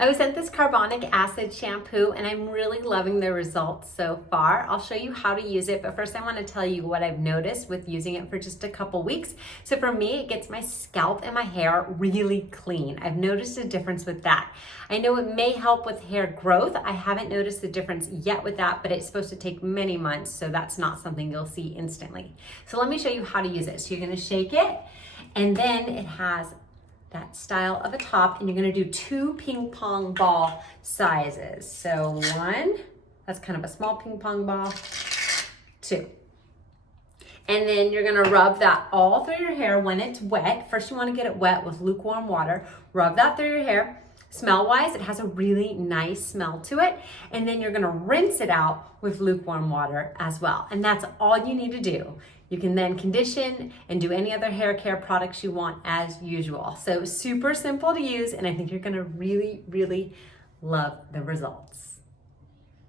I was sent this carbonic acid shampoo and I'm really loving the results so far. I'll show you how to use it, but first I want to tell you what I've noticed with using it for just a couple weeks. So for me, it gets my scalp and my hair really clean. I've noticed a difference with that. I know it may help with hair growth. I haven't noticed the difference yet with that, but it's supposed to take many months, so that's not something you'll see instantly. So let me show you how to use it. So you're going to shake it, and then it has that style of a top, and you're gonna do 2 ping pong ball sizes. So 1, that's kind of a small ping pong ball, 2. And then you're gonna rub that all through your hair when it's wet. First you wanna get it wet with lukewarm water. Rub that through your hair. Smell-wise, it has a really nice smell to it. And then you're gonna rinse it out with lukewarm water as well. And that's all you need to do. You can then condition and do any other hair care products you want as usual. So super simple to use, and I think you're gonna really, really love the results.